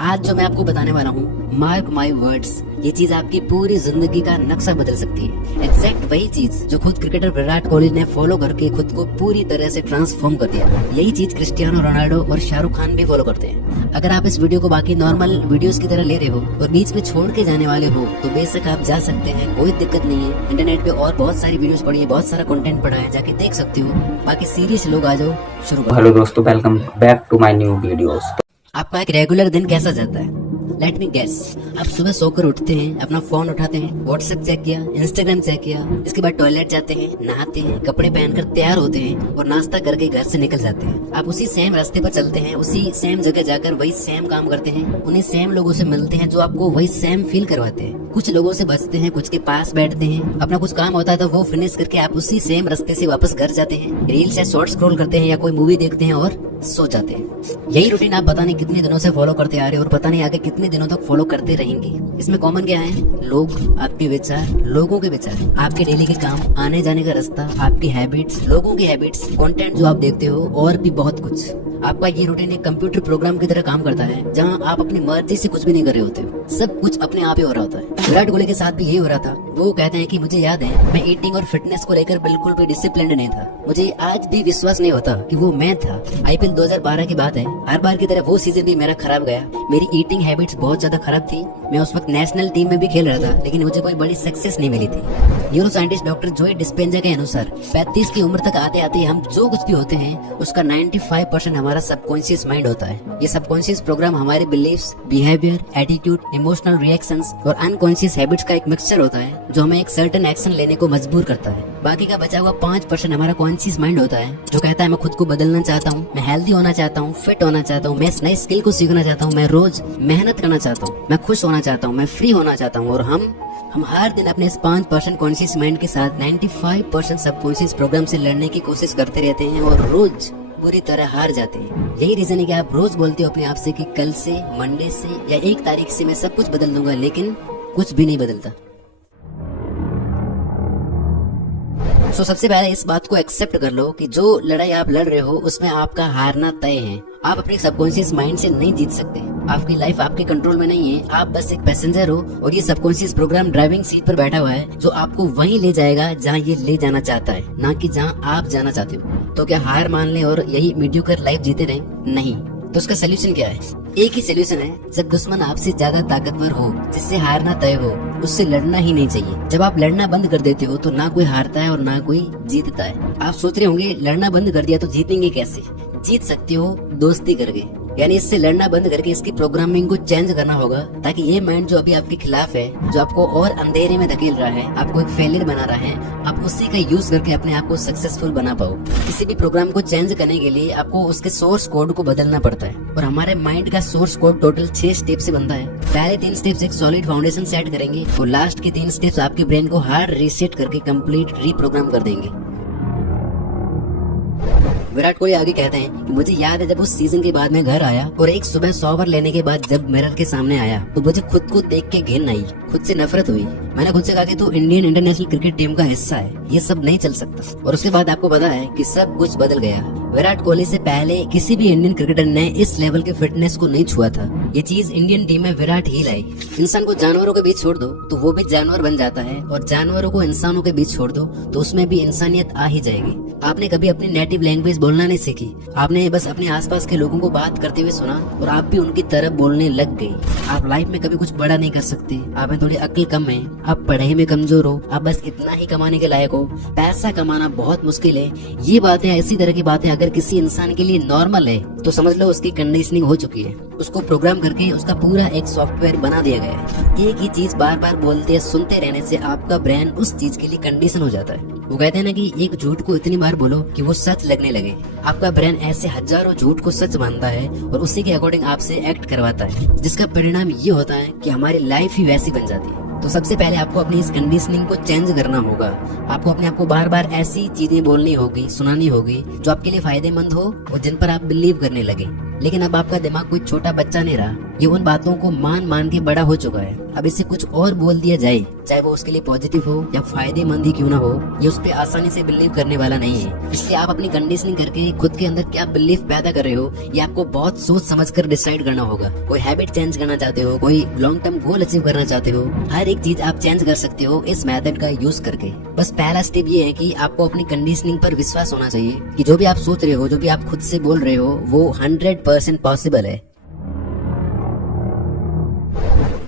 आज जो मैं आपको बताने वाला हूँ, मार्क माई वर्ड्स, ये चीज आपकी पूरी जिंदगी का नक्शा बदल सकती है। एग्जैक्ट वही चीज जो खुद क्रिकेटर विराट कोहली ने फॉलो करके खुद को पूरी तरह से ट्रांसफॉर्म कर दिया। यही चीज क्रिस्टियानो रोनाल्डो और शाहरुख खान भी फॉलो करते हैं। अगर आप इस वीडियो को बाकी नॉर्मल वीडियोस की तरह ले रहे हो और बीच में छोड़ के जाने वाले हो तो बेशक आप जा सकते हैं, कोई दिक्कत नहीं है। इंटरनेट पे और बहुत सारी वीडियोस पड़ी है, बहुत सारा कंटेंट पड़ा है, जाके देख सकते हो। बाकी सीरियस लोग आ जाओ, शुरू करो। हेलो दोस्तों, welcome back to my new videos. आपका एक रेगुलर दिन कैसा जाता है? Let me guess. आप सुबह सोकर उठते हैं, अपना फोन उठाते हैं, व्हाट्सएप चेक किया, इंस्टाग्राम चेक किया, इसके बाद टॉयलेट जाते हैं, नहाते हैं, कपड़े पहनकर तैयार होते हैं और नाश्ता करके घर से निकल जाते हैं। आप उसी सेम रास्ते पर चलते हैं, उसी सेम जगह जाकर वही सेम काम करते हैं, उन्हीं सेम लोगों से मिलते हैं जो आपको वही सेम फील करवाते हैं। कुछ लोगों से बचते हैं, कुछ के पास बैठते हैं, अपना कुछ काम होता है तो वो फिनिश करके आप उसी सेम रास्ते से वापस घर जाते हैं, रील्स या शॉर्ट स्क्रॉल करते हैं या कोई मूवी देखते हैं और सो जाते हैं। यही रूटीन आप पता नहीं कितने दिनों से फॉलो करते आ रहे हो और पता नहीं आगे कितने दिनों तक फॉलो करते रहेंगे। इसमें कॉमन क्या है? लोग, आपके विचार, लोगों के विचार, आपके डेली के काम, आने जाने का रास्ता, आपकी हैबिट्स, लोगों की हैबिट्स, कंटेंट जो आप देखते हो और भी बहुत कुछ। आपका ये रूटीन एक कंप्यूटर प्रोग्राम की तरह काम करता है, जहाँ आप अपनी मर्जी से कुछ भी नहीं कर रहे होते हो, सब कुछ अपने आप ही हो रहा होता है। विराट कोहली के साथ भी यही हो रहा था। वो कहते हैं कि मुझे याद है, मैं ईटिंग और फिटनेस को लेकर बिल्कुल भी डिसिप्लिन्ड नहीं था। मुझे आज भी विश्वास नहीं होता कि वो मैं था। आईपीएल 2012 की बात है, हर बार की तरह वो सीजन भी मेरा खराब गया। मेरी ईटिंग हैबिट्स बहुत ज्यादा खराब थी। मैं उस वक्त नेशनल टीम में भी खेल रहा था, लेकिन मुझे कोई बड़ी सक्सेस नहीं मिली थी। न्यूरो साइंटिस्ट डॉक्टर जोई डिस्पेंजा के अनुसार 35 की उम्र तक आते आते हम जो कुछ भी होते हैं उसका 95% हमारा सबकॉन्शियस माइंड होता है। ये सबकॉन्शियस प्रोग्राम हमारे beliefs, behaviour, attitude, emotional reactions और अनकॉन्शियस हैबिट्स का एक मिक्सचर होता है जो हमें एक सर्टेन एक्शन लेने को मजबूर करता है। बाकी का बचा हुआ 5% हमारा कॉन्शियस माइंड होता है जो कहता है मैं खुद को बदलना चाहता हूँ, मैं हेल्दी होना चाहता हूँ, फिट होना चाहता हूँ, मैं इस नई स्किल को सीखना चाहता हूँ, मैं रोज मेहनत करना चाहता हूँ, मैं खुश होना चाहता हूँ, मैं फ्री होना चाहता हूँ। और हम हर दिन अपने इस 5% कॉन्शियस माइंड के साथ 95% सबकॉन्शियस प्रोग्राम से लड़ने की कोशिश करते रहते हैं और रोज बुरी तरह हार जाते हैं। यही रीजन है कि आप रोज बोलते हो अपने आप से कि कल से, मंडे से या 1 तारीख से मैं सब कुछ बदल दूंगा, लेकिन कुछ भी नहीं बदलता। सबसे पहले इस बात को एक्सेप्ट कर लो कि जो लड़ाई आप लड़ रहे हो उसमें आपका हारना तय है। आप अपने सबकॉन्शियस माइंड से नहीं जीत सकते। आपकी लाइफ आपके कंट्रोल में नहीं है, आप बस एक पैसेंजर हो और ये सबकॉन्शियस प्रोग्राम ड्राइविंग सीट पर बैठा हुआ है जो आपको वहीं ले जाएगा जहाँ ये ले जाना चाहता है, ना कि जहाँ आप जाना चाहते हो। तो क्या हार मान ले और यही मीडियोकर लाइफ जीते रहे? नहीं। तो उसका सोल्यूशन क्या है? एक ही सोल्यूशन है, जब दुश्मन आपसे ज्यादा ताकतवर हो, जिससे हारना तय हो, उससे लड़ना ही नहीं चाहिए। जब आप लड़ना बंद कर देते हो तो ना कोई हारता है और ना कोई जीतता है। आप सोच रहे होंगे लड़ना बंद कर दिया तो जीतेंगे कैसे? जीत सकते हो दोस्ती करके, यानी इससे लड़ना बंद करके इसकी प्रोग्रामिंग को चेंज करना होगा ताकि ये माइंड जो अभी आपके खिलाफ है, जो आपको और अंधेरे में धकेल रहा है, आपको एक फेलियर बना रहा है, आप उसी का यूज करके अपने आप को सक्सेसफुल बना पाओ। किसी भी प्रोग्राम को चेंज करने के लिए आपको उसके सोर्स कोड को बदलना पड़ता है और हमारे माइंड का सोर्स कोड टोटल 6 स्टेप से बनता है। पहले 3 स्टेप्स एक सॉलिड फाउंडेशन सेट करेंगे और लास्ट के 3 स्टेप्स आपके ब्रेन को हार्ड रीसेट करके कंप्लीट रीप्रोग्राम कर देंगे। विराट कोहली आगे कहते हैं कि मुझे याद है जब उस सीजन के बाद मैं घर आया और एक सुबह शॉवर लेने के बाद जब मिरर के सामने आया तो मुझे खुद को देख के घिन आई, खुद से नफरत हुई। मैंने खुद से कहा कि तू इंडियन इंटरनेशनल क्रिकेट टीम का हिस्सा है, ये सब नहीं चल सकता। और उसके बाद आपको पता है कि सब कुछ बदल गया। विराट कोहली से पहले किसी भी इंडियन क्रिकेटर ने इस लेवल के फिटनेस को नहीं छुआ था। ये चीज इंडियन टीम में विराट ही लाई। इंसान को जानवरों के बीच छोड़ दो तो वो भी जानवर बन जाता है और जानवरों को इंसानों के बीच छोड़ दो तो उसमें भी इंसानियत आ ही जाएगी। आपने कभी अपनी नेटिव लैंग्वेज बोलना नहीं सीखी, आपने बस अपने आसपास के लोगों को बात करते हुए सुना और आप भी उनकी तरफ बोलने लग गई। आप लाइफ में कभी कुछ बड़ा नहीं कर सकते, आप में थोड़ी अक्ल कम है, आप पढ़ाई में कमजोर हो, आप बस इतना ही कमाने के लायक हो, पैसा कमाना बहुत मुश्किल है। ये बातें, ऐसी तरह की बातें अगर किसी इंसान के लिए नॉर्मल है तो समझ लो उसकी कंडीशनिंग हो चुकी है। उसको प्रोग्राम करके उसका पूरा एक सॉफ्टवेयर बना दिया गया है। एक ही चीज बार बार बोलते सुनते रहने से आपका ब्रेन उस चीज के लिए कंडीशन हो जाता है। वो कहते हैं ना कि एक झूठ को इतनी बार बोलो कि वो सच लगने लगे। आपका ब्रेन ऐसे हजारों झूठ को सच मानता है और उसी के अकॉर्डिंग आपसे एक्ट करवाता है, जिसका परिणाम ये होता है कि हमारी लाइफ ही वैसी बन जाती है। तो सबसे पहले आपको अपनी इस कंडीशनिंग को चेंज करना होगा। आपको अपने आप को बार बार ऐसी चीजें बोलनी होगी, सुनानी होगी जो आपके लिए फायदेमंद हो और जिन पर आप बिलीव करने लगे। लेकिन अब आपका दिमाग कोई छोटा बच्चा नहीं रहा। ये उन बातों को मान मान के बड़ा हो चुका है। अब इसे कुछ और बोल दिया जाए, चाहे वो उसके लिए पॉजिटिव हो या फायदेमंद ही क्यों ना हो, ये उस पर आसानी से बिलीव करने वाला नहीं है। इसलिए आप अपनी कंडीशनिंग करके खुद के अंदर क्या बिलीफ पैदा कर रहे हो, ये आपको बहुत सोच समझ कर डिसाइड करना होगा। कोई हैबिट चेंज करना चाहते हो, कोई लॉन्ग टर्म गोल अचीव करना चाहते हो, हर एक चीज आप चेंज कर सकते हो इस मेथड का यूज करके। बस पहला स्टेप ये है कि आपको अपनी कंडीशनिंग पर विश्वास होना चाहिए कि जो भी आप सोच रहे हो, जो भी आप खुद से बोल रहे हो, वो 100% पॉसिबल है।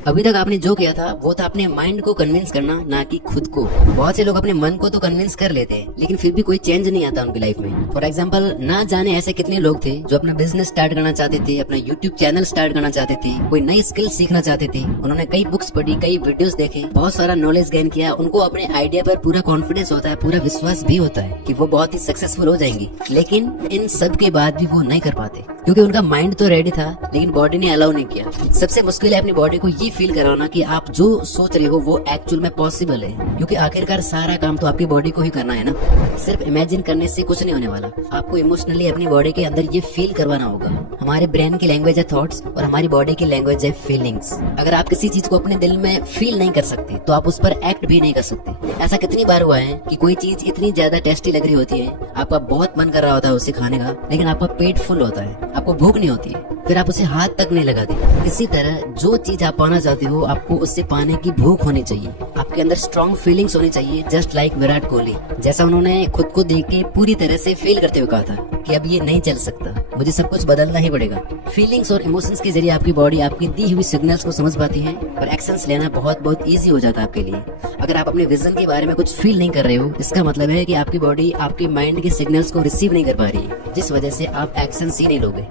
अभी तक आपने जो किया था वो था अपने माइंड को कन्विंस करना, ना कि खुद को। बहुत से लोग अपने मन को तो कन्विंस कर लेते हैं, लेकिन फिर भी कोई चेंज नहीं आता उनकी लाइफ में। फॉर एग्जांपल, ना जाने ऐसे कितने लोग थे जो अपना बिजनेस स्टार्ट करना चाहते थे, अपना यूट्यूब चैनल स्टार्ट करना चाहते थे, कोई नई स्किल सीखना चाहते थे। उन्होंने कई बुक्स पढ़ी, कई वीडियोस देखे, बहुत सारा नॉलेज गेन किया। उनको अपने आइडिया पर पूरा कॉन्फिडेंस होता है, पूरा विश्वास भी होता है कि वो बहुत ही सक्सेसफुल हो जाएंगी। लेकिन इन सब के बाद भी वो नहीं कर पाते, क्योंकि उनका माइंड तो रेडी था लेकिन बॉडी ने अलाउ नहीं किया। सबसे मुश्किल है अपनी बॉडी को ये फील कराना कि आप जो सोच रहे हो वो एक्चुअल में पॉसिबल है, क्योंकि आखिरकार सारा काम तो आपकी बॉडी को ही करना है ना। सिर्फ इमेजिन करने से कुछ नहीं होने वाला, आपको इमोशनली अपनी बॉडी के अंदर ये फील करवाना होगा। हमारे ब्रेन की लैंग्वेज है थॉट्स और हमारी बॉडी की लैंग्वेज है फीलिंग्स। अगर आप किसी चीज को अपने दिल में फील नहीं कर सकते तो आप उस पर एक्ट भी नहीं कर सकते। ऐसा कितनी बार हुआ है कि कोई चीज इतनी ज्यादा टेस्टी लग रही होती है, आपका बहुत मन कर रहा होता है उसे खाने का, लेकिन आपका पेट फुल होता है, आपको भूख नहीं होती है, फिर आप उसे हाथ तक नहीं लगाते। इसी तरह जो चीज आप पाना चाहते हो, आपको उससे पाने की भूख होनी चाहिए। आपके अंदर स्ट्रॉन्ग फीलिंग्स होनी चाहिए, जस्ट लाइक विराट कोहली। जैसा उन्होंने खुद को देख के पूरी तरह से फील करते हुए कहा था कि अब ये नहीं चल सकता, मुझे सब कुछ बदलना ही पड़ेगा। फीलिंग्स और इमोशंस के जरिए आपकी बॉडी आपकी दी हुई सिग्नल्स को समझ पाती है और एक्शंस लेना बहुत ईजी हो जाता है आपके लिए। अगर आप अपने विजन के बारे में कुछ फील नहीं कर रहे हो, इसका मतलब है कि आपकी बॉडी आपके माइंड के सिग्नल्स को रिसीव नहीं कर पा रही है, जिस वजह से आप एक्शंस ही नहीं लोगे।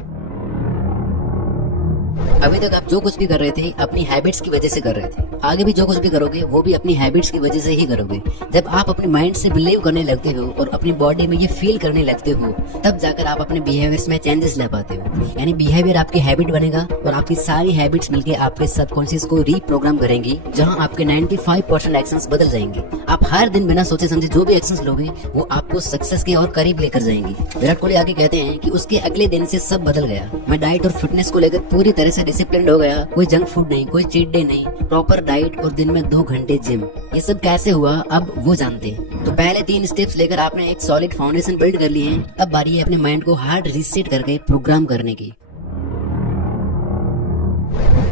अभी तक आप जो कुछ भी कर रहे थे अपनी हैबिट्स की वजह से कर रहे थे, आगे भी जो कुछ भी करोगे वो भी अपनी हैबिट्स की वजह से ही करोगे। जब आप अपने माइंड से बिलीव करने लगते हो और अपनी बॉडी में ये फील करने लगते हो, तब जाकर आप अपने बिहेवियर्स में चेंजेस ला पाते हो। यानी बिहेवियर आपकी हैबिट बनेगा और आपकी सारी हैबिट्स मिलकर आपके सबकॉन्शियस को रीप्रोग्राम करेंगी, जहां आपके 95% एक्शंस बदल जाएंगे। आप हर दिन बिना सोचे समझे जो भी एक्शंस लोगे वो आपको सक्सेस के और करीब लेकर जाएंगी। विराट कोहली आगे कहते हैं कि उसके अगले दिन से सब बदल गया। मैं डाइट और फिटनेस को लेकर पूरी तरह से डिसिप्लिन्ड हो गया। कोई जंक फूड नहीं, कोई चीट डे नहीं, प्रॉपर डाइट और दिन में 2 घंटे जिम। ये सब कैसे हुआ अब वो जानते हैं। तो पहले 3 स्टेप्स लेकर आपने एक सॉलिड फाउंडेशन बिल्ड कर लिए हैं। अब बारी है अपने माइंड को हार्ड रीसेट करके प्रोग्राम करने की।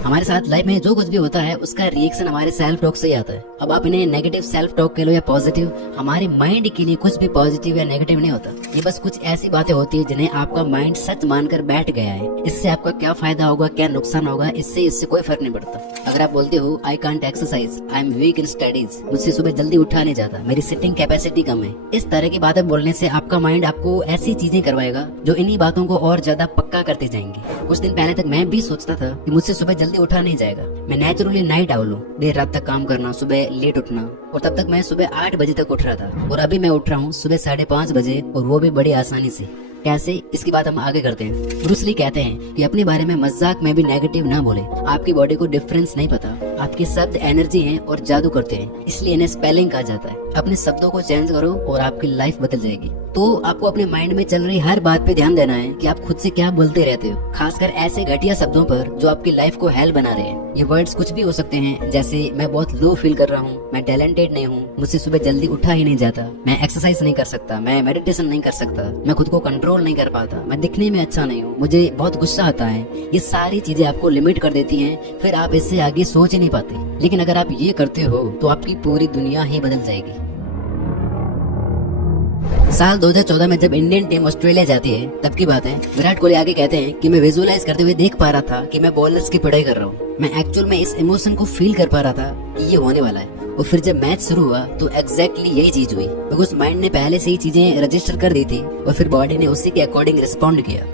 हमारे साथ लाइफ में जो कुछ भी होता है उसका रिएक्शन हमारे सेल्फ टॉक से ही आता है। अब आप इन्हें नेगेटिव सेल्फ टॉक कह लो या पॉजिटिव, हमारे माइंड के लिए कुछ भी पॉजिटिव या नेगेटिव नहीं होता। ये बस कुछ ऐसी बातें होती है जिन्हें आपका माइंड सच मानकर बैठ गया है। इससे आपका क्या फायदा होगा, क्या नुकसान होगा, इससे कोई फर्क नहीं पड़ता। अगर आप बोलते हो I can't exercise, I am weak in studies, मुझसे सुबह जल्दी उठा नहीं जाता, मेरी सिटिंग कैपेसिटी कम है, इस तरह की बातें बोलने से आपका माइंड आपको ऐसी चीजें करवाएगा जो इन्हीं बातों को और ज्यादा पक्का करते जाएंगे। कुछ दिन पहले तक मैं भी सोचता था कि मुझसे सुबह जल्दी उठा नहीं जाएगा, मैं नेचुरली नाइट आउल हूँ, देर रात तक काम करना, सुबह लेट उठना, और तब तक मैं सुबह 8 बजे तक उठ रहा था और अभी मैं उठ रहा हूँ सुबह 5:30 बजे, और वो भी बड़ी आसानी से। कैसे, इसकी बात हम आगे करते हैं। ब्रूस ली कहते हैं कि अपने बारे में मजाक में भी नेगेटिव ना बोले। आपकी बॉडी को डिफरेंस नहीं पता, आपके शब्द एनर्जी हैं और जादू करते हैं, इसलिए इन्हें स्पेलिंग कहा जाता है। अपने शब्दों को चेंज करो और आपकी लाइफ बदल जाएगी। तो आपको अपने माइंड में चल रही हर बात पे ध्यान देना है कि आप खुद से क्या बोलते रहते हो, खासकर ऐसे घटिया शब्दों पर जो आपकी लाइफ को हेल बना रहे हैं। ये वर्ड्स कुछ भी हो सकते हैं, जैसे मैं बहुत लो फील कर रहा हूँ, मैं टैलेंटेड नहीं हूँ, मुझसे सुबह जल्दी उठा ही नहीं जाता, मैं एक्सरसाइज नहीं कर सकता, मैं मेडिटेशन नहीं कर सकता, मैं खुद को कंट्रोल नहीं कर पाता, मैं दिखने में अच्छा नहीं हूँ, मुझे बहुत गुस्सा आता है। ये सारी चीजें आपको लिमिट कर देती हैं, फिर आप इससे आगे सोच ही नहीं पाते। लेकिन अगर आप ये करते हो तो आपकी पूरी दुनिया ही बदल जाएगी। साल 2014 में जब इंडियन टीम ऑस्ट्रेलिया जाती है तब की बात है। विराट कोहली आगे कहते हैं कि मैं विजुअलाइज करते हुए देख पा रहा था कि मैं बॉलर्स की पढ़ाई कर रहा हूँ। मैं एक्चुअल में इस इमोशन को फील कर पा रहा था कि ये होने वाला है। और फिर जब मैच शुरू हुआ तो एग्जैक्टली यही चीज हुई, बिकॉज माइंड ने पहले से ही चीजें रजिस्टर कर दी थी और फिर बॉडी ने उसी के अकॉर्डिंग रिस्पॉन्ड किया।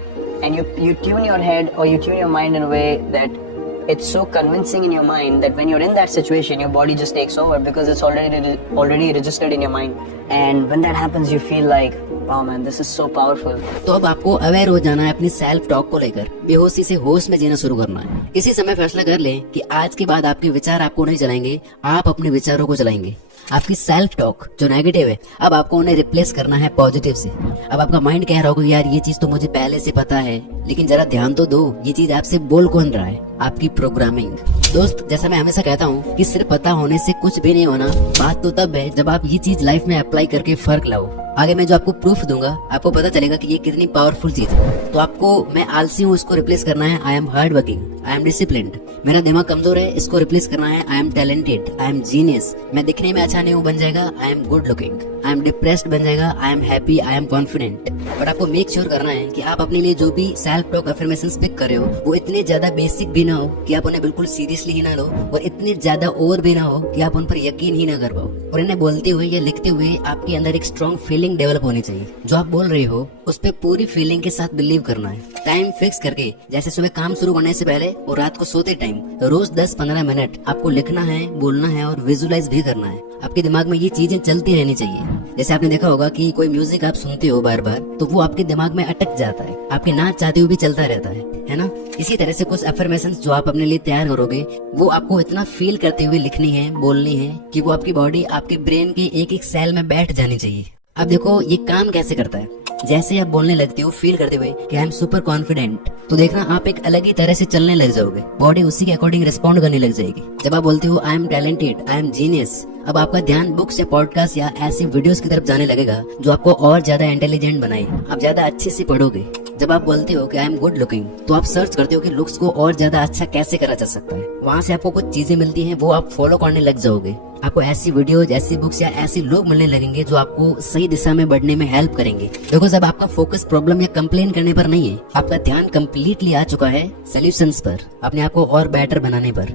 And you tune your head or you tune your mind in a way that it's so convincing in your mind that when you're in that situation, your body just takes over because it's already registered in your mind. And when that happens, you feel like, wow man, this is so powerful. तो अब आपको aware हो जाना है अपनी self talk को लेकर, बेहोशी से होश में जीना शुरू करना है। इसी समय फैसला कर लें कि आज के बाद आपके विचार आपको नहीं चलाएंगे, आप अपने विचारों को चलाएंगे। आपकी सेल्फ टॉक जो नेगेटिव है, अब आपको उन्हें रिप्लेस करना है पॉजिटिव से। अब आपका माइंड कह रहा होगा यार ये चीज तो मुझे पहले से पता है, लेकिन जरा ध्यान तो दो, ये चीज आपसे बोल कौन रहा है? आपकी प्रोग्रामिंग। दोस्त, जैसा मैं हमेशा कहता हूँ कि सिर्फ पता होने से कुछ भी नहीं होना। बात तो तब है जब आप ये चीज लाइफ में अप्लाई करके फर्क लाओ। आगे मैं जो आपको प्रूफ दूंगा, आपको पता चलेगा कि ये कितनी पावरफुल चीज है। तो आपको मैं आलसी हूँ इसको रिप्लेस करना है I am hard working, I am disciplined. मेरा दिमाग कमजोर है, इसको रिप्लेस करना है I am talented, I am genius. मैं दिखने में अच्छा नहीं हूँ, बन जाएगा I am good looking. I am depressed बन जाएगा I am happy, I am confident. But आपको मेक श्योर करना है कि आप अपने लिए जो भी सेल्फ टॉक अफर्मेशंस पिक कर रहे हो वो इतने ज्यादा बेसिक भी ना हो कि आप उन्हें बिल्कुल सीरियसली ही ना लो, और इतने ज्यादा ओवर भी ना हो कि आप उन पर यकीन ही ना कर पाओ। और इन्हें बोलते हुए या लिखते हुए आपके अंदर एक स्ट्रॉन्ग फीलिंग डेवलप होनी चाहिए। जो आप बोल रहे हो उस पे पूरी फीलिंग के साथ बिलीव करना है। टाइम फिक्स करके, जैसे सुबह काम शुरू करने से पहले और रात को सोते टाइम रोज 10-15 मिनट आपको लिखना है, बोलना है और विजुलाइज भी करना है। आपके दिमाग में ये चीजें चलती रहनी चाहिए। जैसे आपने देखा होगा कि कोई म्यूजिक आप सुनते हो बार बार, तो वो आपके दिमाग में अटक जाता है, आपके ना चाहते हुए भी चलता रहता है ना? इसी तरह से कुछ अफर्मेशंस जो आप अपने लिए तैयार करोगे वो आपको इतना फील करते हुए लिखनी है, बोलनी है कि वो आपकी बॉडी, आपके ब्रेन के एक एक सेल में बैठ जानी चाहिए। अब देखो ये काम कैसे करता है। जैसे आप बोलने लगते हो फील करते हुए कि आई एम सुपर कॉन्फिडेंट, तो देखना आप एक अलग ही तरह से चलने लग जाओगे, बॉडी उसी के अकॉर्डिंग रिस्पॉन्ड करने लग जाएगी। जब आप बोलते हो I am talented, I am genius, अब आपका ध्यान बुक्स या पॉडकास्ट या ऐसी वीडियोस की तरफ जाने लगेगा जो आपको और ज्यादा इंटेलिजेंट बनाए। आप ज्यादा अच्छे से पढ़ोगे। जब आप बोलते हो कि आई एम गुड लुकिंग, तो आप सर्च करते हो कि लुक्स को और ज्यादा अच्छा कैसे करा जा सकता है। वहाँ से आपको कुछ चीजें मिलती हैं, वो आप फॉलो करने लग जाओगे। आपको ऐसी वीडियोज, ऐसी बुक्स या ऐसे लोग मिलने लगेंगे जो आपको सही दिशा में बढ़ने में हेल्प करेंगे। देखो, जब आपका फोकस प्रॉब्लम या कंप्लेन करने पर नहीं है, आपका ध्यान कम्प्लीटली आ चुका है सॉल्यूशंस पर, अपने आप को और बेटर बनाने पर।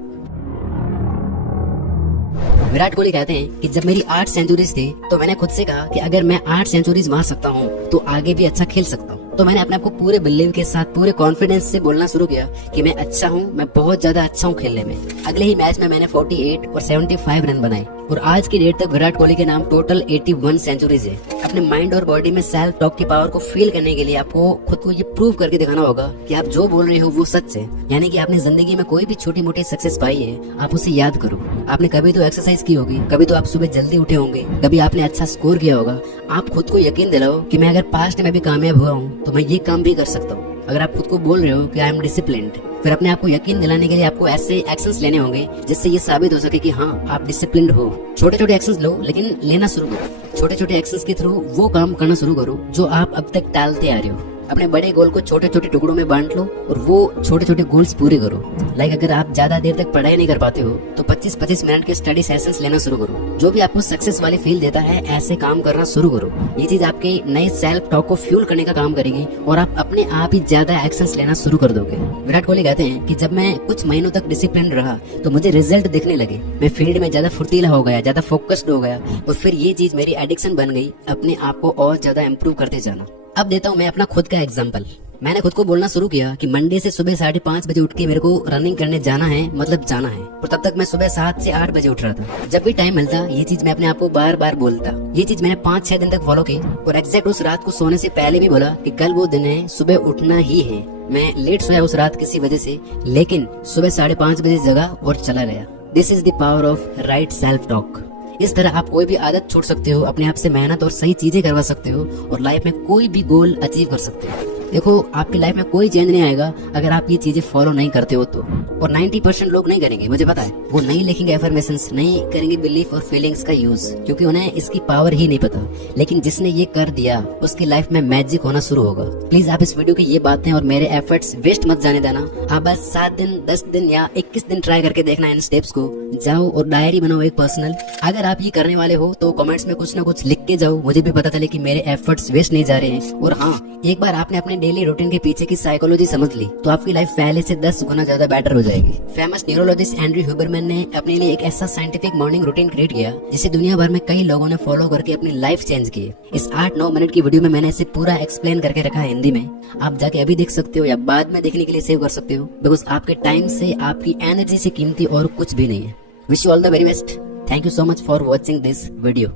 विराट कोहली कहते हैं कि जब मेरी 8 सेंचुरीज थी तो मैंने खुद से कहा कि अगर मैं 8 सेंचुरीज मार सकता हूँ तो आगे भी अच्छा खेल सकता हूँ। तो मैंने अपने आप को पूरे बिलीव के साथ, पूरे कॉन्फिडेंस से बोलना शुरू किया कि मैं अच्छा हूँ, मैं बहुत ज्यादा अच्छा हूँ खेलने में। अगले ही मैच में मैंने 48 और 75 रन बनाए और आज की डेट तक विराट कोहली के नाम टोटल 81 सेंचुरीज है। अपने माइंड और बॉडी में सेल्फ टॉक की पावर को फील करने के लिए आपको खुद को ये प्रूव करके दिखाना होगा कि आप जो बोल रहे हो वो सच है। यानी कि आपने जिंदगी में कोई भी छोटी मोटी सक्सेस पाई है, आप उसे याद करो। आपने कभी तो एक्सरसाइज की होगी, कभी तो आप सुबह जल्दी उठे होंगे, कभी आपने अच्छा स्कोर किया होगा। आप खुद को यकीन दिलाओ कि मैं अगर पास्ट में भी कामयाब हुआ हूँ तो मैं ये काम भी कर सकता हूँ। अगर आप खुद को बोल रहे हो कि आई एम डिसिप्लिन्ड, फिर अपने आप को यकीन दिलाने के लिए आपको ऐसे एक्शंस लेने होंगे जिससे ये साबित हो सके कि हाँ आप डिसिप्लिन्ड हो। छोटे छोटे एक्शंस लो, लेकिन लेना शुरू करो। छोटे छोटे एक्शंस के थ्रू वो काम करना शुरू करो जो आप अब तक टालते आ रहे हो। अपने बड़े गोल को छोटे छोटे टुकड़ों में बांट लो और वो छोटे छोटे गोल्स पूरे करो। लाइक अगर आप ज्यादा देर तक पढ़ाई नहीं कर पाते हो तो 25-25 मिनट के स्टडी सेशंस लेना शुरू करो। जो भी आपको सक्सेस वाली फील देता है, ऐसे काम करना शुरू करो। ये चीज आपके नए सेल्फ टॉक को फ्यूल करने का काम करेगी और आप अपने आप ही ज्यादा एक्शंस लेना शुरू कर दोगे। विराट कोहली कहते हैं कि जब मैं कुछ महीनों तक डिसिप्लिन रहा तो मुझे रिजल्ट दिखने लगे। मैं फील्ड में ज्यादा फुर्तीला हो गया, ज्यादा फोकस्ड हो गया और फिर ये चीज मेरी एडिक्शन बन गई, अपने आप को और ज्यादा इम्प्रूव करते जाना। अब देता हूँ मैं अपना खुद का एग्जाम्पल। मैंने खुद को बोलना शुरू किया कि मंडे से सुबह 5:30 बजे उठ के मेरे को रनिंग करने जाना है, मतलब जाना है। और तब तक मैं सुबह 7 से 8 बजे उठ रहा था। जब भी टाइम मिलता ये चीज मैं अपने आप को बार बार बोलता। ये चीज मैंने 5-6 दिन तक फॉलो की और एग्जैक्ट उस रात को सोने से पहले भी बोला कि कल वो दिन है, सुबह उठना ही है। मैं लेट सोया उस रात किसी वजह से, लेकिन सुबह 5:30 बजे जगा और चला गया। This is the power of right self talk. इस तरह आप कोई भी आदत छोड़ सकते हो, अपने आप से मेहनत और सही चीजें करवा सकते हो और लाइफ में कोई भी गोल अचीव कर सकते हो। देखो, आपकी लाइफ में कोई चेंज नहीं आएगा अगर आप ये चीजें फॉलो नहीं करते हो तो। और 90% लोग नहीं करेंगे, मुझे पता है। वो नहीं लिखेंगे एफर्मेशंस, नहीं करेंगे बिलीफ और फीलिंग्स का यूज, क्योंकि उन्हें इसकी पावर ही नहीं पता। लेकिन जिसने ये कर दिया उसकी लाइफ में मैजिक होना शुरू होगा। प्लीज आप इस वीडियो की ये बातें और मेरे एफर्ट्स वेस्ट मत जाने देना। आप बस 7 दिन, 10 दिन या 21 दिन ट्राई करके देखना इन स्टेप्स को। जाओ और डायरी बनाओ एक पर्सनल। अगर आप ये करने वाले हो तो कमेंट्स में कुछ ना कुछ लिख के जाओ, मुझे भी पता चले कि मेरे एफर्ट्स वेस्ट नहीं जा रहे हैं। और हाँ, एक बार आपने अपने डेली रूटीन के पीछे की साइकोलॉजी समझ ली तो आपकी लाइफ पहले से 10 गुना ज्यादा बेटर हो जाएगी। फेमस न्यूरोलॉजिस्ट एंड्रयू ह्यूबरमैन ने अपने लिए एक ऐसा साइंटिफिक मॉर्निंग रूटीन क्रिएट किया जिसे दुनिया भर में कई लोगों ने फॉलो करके अपनी लाइफ चेंज की है। इस 8-9 मिनट की वीडियो में मैंने इसे पूरा एक्सप्लेन करके रखा है हिंदी में। आप जाके अभी देख सकते हो या बाद में देखने के लिए सेव कर सकते हो, बिकॉज आपके टाइम से, आपकी एनर्जी से कीमती और कुछ भी नहीं है। Wish you all the very best. Thank you so much for watching this video.